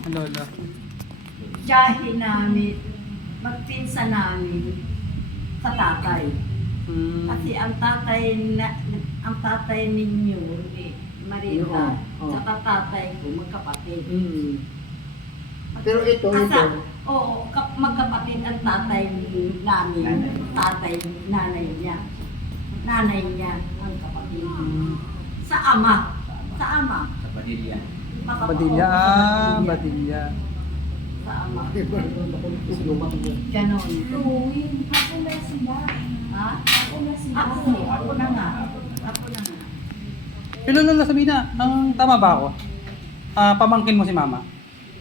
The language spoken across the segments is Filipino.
Ang lola. Tiyahin namin, magpinsan namin sa tatay. Kasi ang tatay ninyo, Marita, Oo. sa tatay ko, magkapatid. Pero ito. Oo, magkapatid ang tatay namin, nanay niya. Nanay niya, ang kapatid. Sa ama. Sa Padilla. Badilya. Badilya. Sa ama. Ganon. Ganon. Ako na sila. Ha? Ako na sila. Ako na nga. Ako na nga. Pero lola, sabihin na, ang tama ba ako? Pamangkin mo si mama?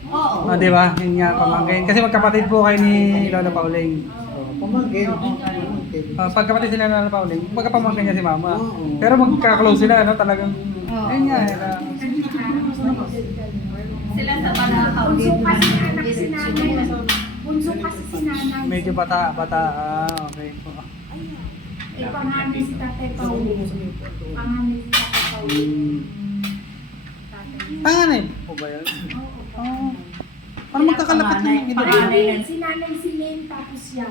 Oo. Di ba? Yun nga, pamangkin. Kasi magkapatid po kayo ni Lola Pauling. Pamangkin. Pagkapatid sila ni Lola Pauling, magkapamangkin niya si mama. Oo. Pero magka-close sila, no? Talagang, Oo. ayun nga, Sila sa Banahaw. Bunso kasi anak si nanay. Bunso kasi si nanay. medyo bata. Okay po. Eh, panganay si Tatay Paulo. Panganay si Tatay Paulo. Panganay po ba yun? Oo. Oh. Parang magkakalapat yung edad. Panganay lang. Si nanay si Lynn, tapos siya.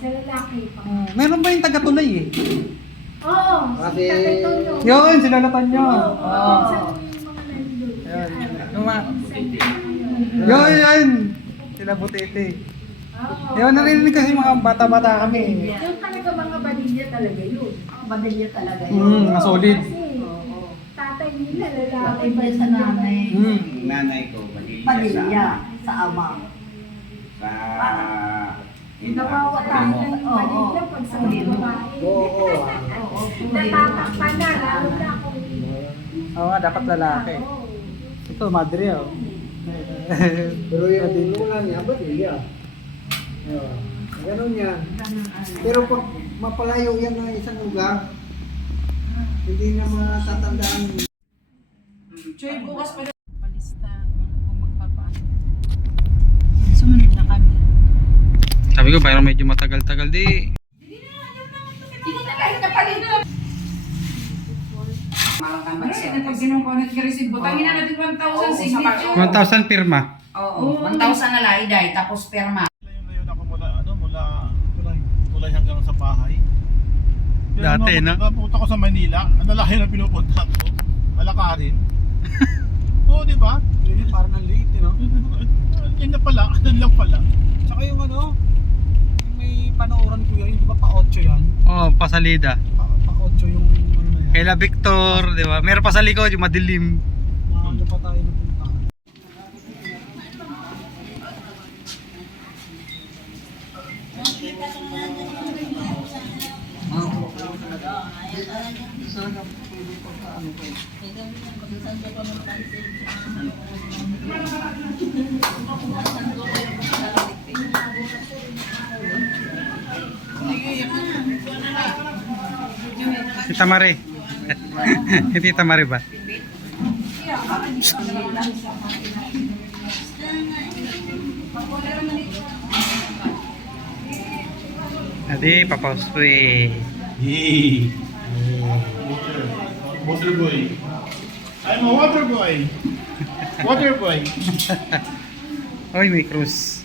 Sa lalaki pa. Meron ba yung taga-tulay eh? Oo, si Tatay Tono. Yun, sinalatan nyo. Oo. Sa yung mga nandun. Yan. Yun. Sila Butete. Oo. Yun, narinig kasi mga bata-bata kami. Yung talaga mga banilya talaga yun. Badilya talaga yun. Mga solid. Kasi tatay nila lalaki. Tatay ba sa nanay? Nanay ko, Padilla. Padilya. Sa ama. Sa... Nawawala Primo. na. Banilya pag sa mga babae. Oo. Natatakpan na, lalo na kung Oo nga, dapat lalaki. Oo. Ito, madre oh. Pero yung lula niya, Badilya. Ganon yan. Pero pag mapalayo yan na isang lugar, hindi na matatandaan. Choy, bukas pa rin. Palista kung magpapaano. Sumunod na kami. Sabi ko, parang medyo matagal-tagal di. Hindi na kahit kapalito. Kasi na pag sinungkonit ka receive, butangin na natin 1,000 signature. 1,000 pirma. Oo, 1,000 na laiday, tapos perma. Layo ako mula tulay hanggang sa bahay. Dati, no? Napunta ko sa Manila, ang lalaki na pinupuntahan ko, Malakarin. Oo, di ba? Hindi, parang ang liit, no? Yan na pala, ano lang pala. Tsaka yung ano, yung may panooran ko yan, di ba pa-8 yan? Oh, pasalida. Pa-8 yung ano na yan. Kaila Victor, di ba? Meron pa sa likod, yung madilim. Ano pa tayo napuntahan? Tita Mare. Tita Mare ba? Adi, papaus po eh. Hey! Water boy. I'm a water boy. Water boy. Oy, may cruise.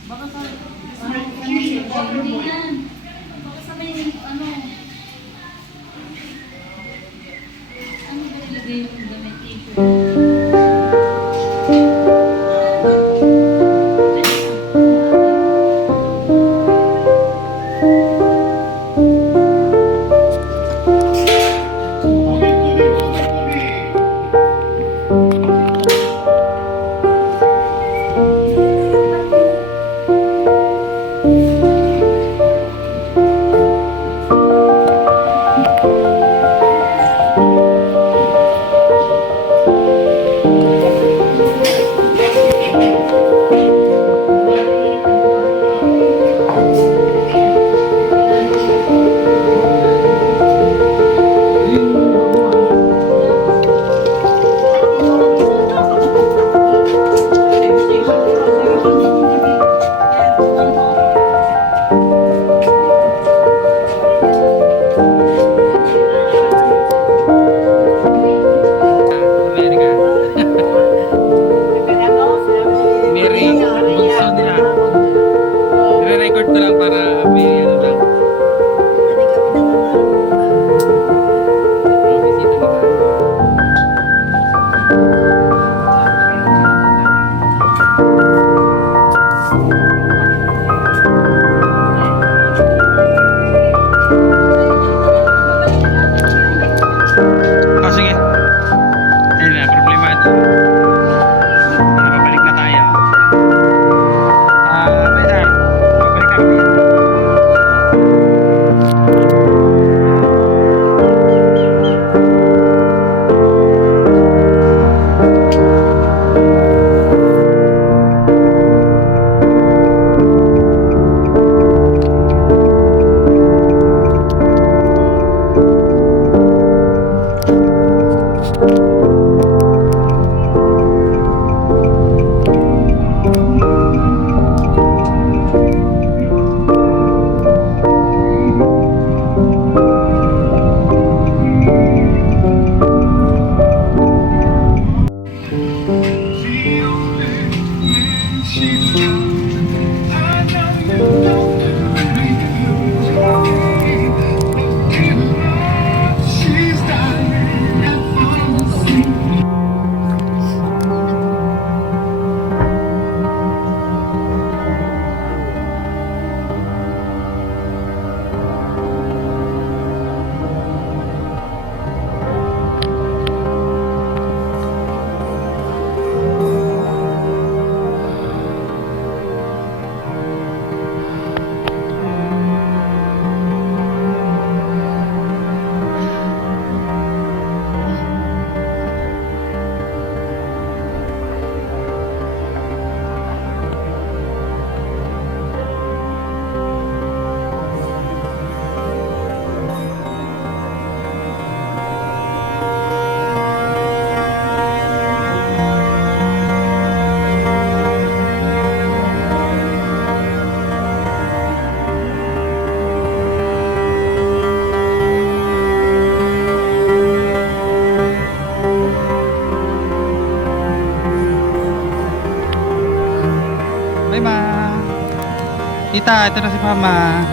Tita, ito na si Mama.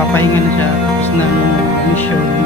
Papahinga na siya tapos ng mission.